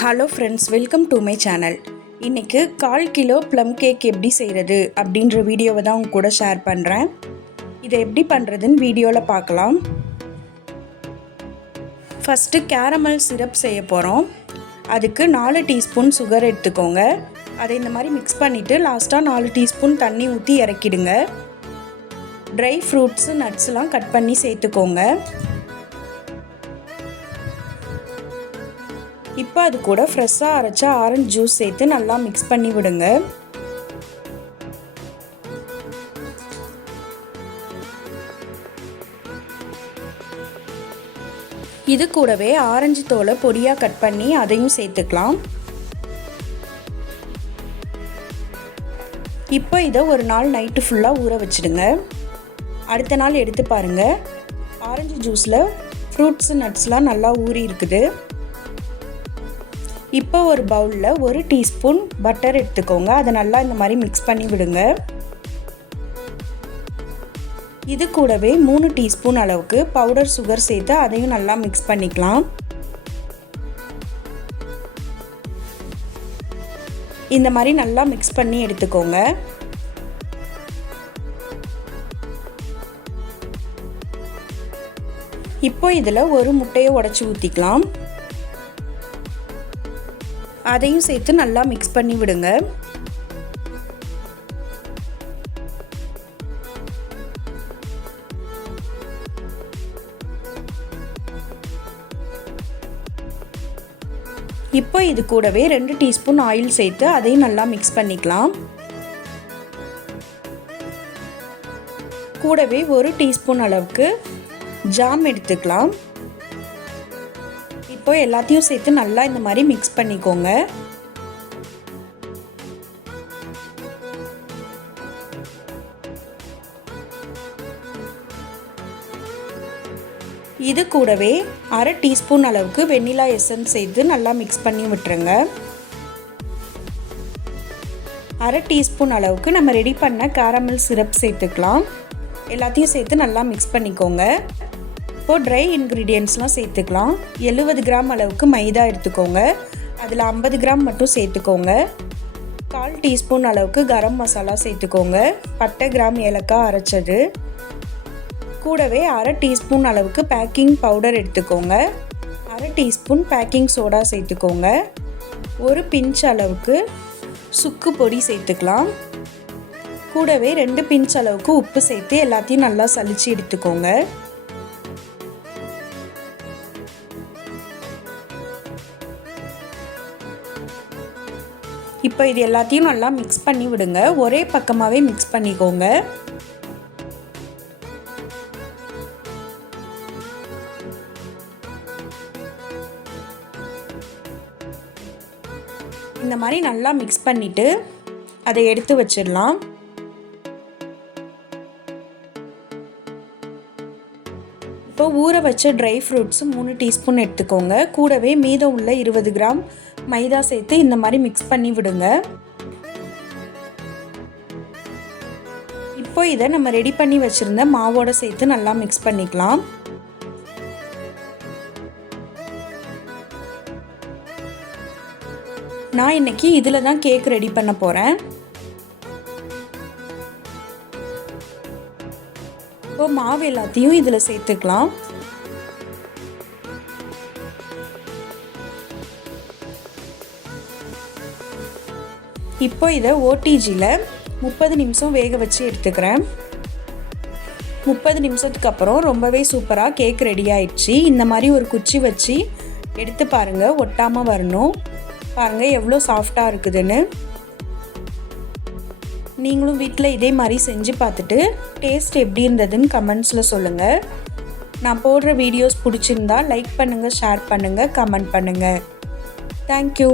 Hello friends, welcome to my channel. இன்றைக்கி 1/4 kilo plum cake எப்படி செய்கிறது அப்படின்ற வீடியோவை தான் உங்க கூட ஷேர் பண்ணுறேன். இதை எப்படி பண்ணுறதுன்னு வீடியோவில் பார்க்கலாம். ஃபஸ்ட்டு கேரமல் சிரப் செய்ய போகிறோம். அதுக்கு 4 டீஸ்பூன் சுகர் எடுத்துக்கோங்க. அதை இந்த மாதிரி மிக்ஸ் பண்ணிவிட்டு லாஸ்ட்டாக 4 டீஸ்பூன் தண்ணி ஊற்றி இறக்கிடுங்க. ட்ரை ஃப்ரூட்ஸு நட்ஸ்லாம் கட் பண்ணி சேர்த்துக்கோங்க. இப்போ அது கூட ஃப்ரெஷ்ஷாக அரைச்ச ஆரஞ்சு ஜூஸ் சேர்த்து நல்லா மிக்ஸ் பண்ணி விடுங்க. இது கூடவே ஆரஞ்சு தோலை பொடியாக கட் பண்ணி அதையும் சேர்த்துக்கலாம். இப்போ இதை ஒரு நாள் நைட்டு ஃபுல்லாக ஊற வச்சுடுங்க. அடுத்த நாள் எடுத்து பாருங்கள், ஆரஞ்சு ஜூஸில் ஃப்ரூட்ஸு நட்ஸ்லாம் நல்லா ஊறி இருக்குது. இப்போ ஒரு பவுலில் 1 டீஸ்பூன் பட்டர் எடுத்துக்கோங்க. அதை நல்லா இந்த மாதிரி மிக்ஸ் பண்ணி விடுங்க. இது கூடவே 3 டீஸ்பூன் அளவுக்கு பவுடர் சுகர் சேர்த்து அதையும் நல்லா மிக்ஸ் பண்ணிக்கலாம். இந்த மாதிரி நல்லா மிக்ஸ் பண்ணி எடுத்துக்கோங்க. இப்போ இதில் ஒரு முட்டையை உடைச்சி ஊற்றிக்கலாம். அதையும் சேர்த்து நல்லா மிக்ஸ் பண்ணி விடுங்க. இப்போ இது கூடவே 2 டீஸ்பூன் ஆயில் சேர்த்து அதையும் நல்லா மிக்ஸ் பண்ணிக்கலாம். கூடவே 1 டீஸ்பூன் அளவுக்கு ஜாம் எடுத்துக்கலாம். இப்போ எல்லாத்தையும் சேர்த்து நல்லா இந்த மாதிரி மிக்ஸ் பண்ணிக்கோங்க. இது கூடவே 1/2 டீஸ்பூன் அளவுக்கு வெண்ணிலா எசன்ஸ் சேர்த்து நல்லா மிக்ஸ் பண்ணி விட்டுருங்க. 1/2 டீஸ்பூன் அளவுக்கு நம்ம ரெடி பண்ண கேரமல் சிரப் சேர்த்துக்கலாம். எல்லாத்தையும் சேர்த்து நல்லா மிக்ஸ் பண்ணிக்கோங்க. இப்போது ட்ரை இன்க்ரீடியன்ட்ஸ்லாம் சேர்த்துக்கலாம். 70 கிராம் அளவுக்கு மைதா எடுத்துக்கோங்க. அதில் 50 கிராம் மட்டும் சேர்த்துக்கோங்க. 1/4 டீஸ்பூன் அளவுக்கு கரம் மசாலா சேர்த்துக்கோங்க. பட்டை, கிராம், ஏலக்காய் அரைச்சது. கூடவே 1/2 டீஸ்பூன் அளவுக்கு பேக்கிங் பவுடர் எடுத்துக்கோங்க. 1/2 டீஸ்பூன் பேக்கிங் சோடா சேர்த்துக்கோங்க. ஒரு பிஞ்ச் அளவுக்கு சுக்கு பொடி சேர்த்துக்கலாம். கூடவே 2 பிஞ்ச் அளவுக்கு உப்பு சேர்த்து எல்லாத்தையும் நல்லா சலிச்சு எடுத்துக்கோங்க. இப்போ இது எல்லாத்தையும் நல்லா மிக்ஸ் பண்ணி விடுங்க. ஒரே பக்கமாகவே மிக்ஸ் பண்ணிக்கோங்க. இந்த மாதிரி நல்லா மிக்ஸ் பண்ணிவிட்டு அதை எடுத்து வச்சிடலாம். இப்போ ஊற வச்ச ட்ரை ஃப்ரூட்ஸு 3 டீஸ்பூன் எடுத்துக்கோங்க. கூடவே மீதம் உள்ள 20 கிராம் மைதா சேர்த்து இந்த மாதிரி மிக்ஸ் பண்ணி விடுங்க. இப்போ இதை நம்ம ரெடி பண்ணி வச்சுருந்த மாவோட சேர்த்து நல்லா மிக்ஸ் பண்ணிக்கலாம். நான் இன்னைக்கு இதில் தான் கேக் ரெடி பண்ண போகிறேன். இப்போ மாவு எல்லாத்தையும் இதில் சேர்த்துக்கலாம். இப்போ இதை ஓடிஜியில் 30 நிமிஷம் வேக வச்சு எடுத்துக்கிறேன். 30 நிமிஷத்துக்கு அப்புறம் ரொம்பவே சூப்பராக கேக் ரெடி ஆயிடுச்சு. இந்த மாதிரி ஒரு குச்சி வச்சு எடுத்து பாருங்கள், ஒட்டாமல் வரணும். பாருங்கள் எவ்வளோ சாஃப்டாக இருக்குதுன்னு. நீங்களும் வீட்டில் இதே மாதிரி செஞ்சு பார்த்துட்டு டேஸ்ட் எப்படி இருந்ததுன்னு கமெண்ட்ஸில் சொல்லுங்கள். நான் போடுற வீடியோஸ் பிடிச்சிருந்தா லைக் பண்ணுங்கள், ஷேர் பண்ணுங்கள், கமெண்ட் பண்ணுங்கள். தேங்க்யூ.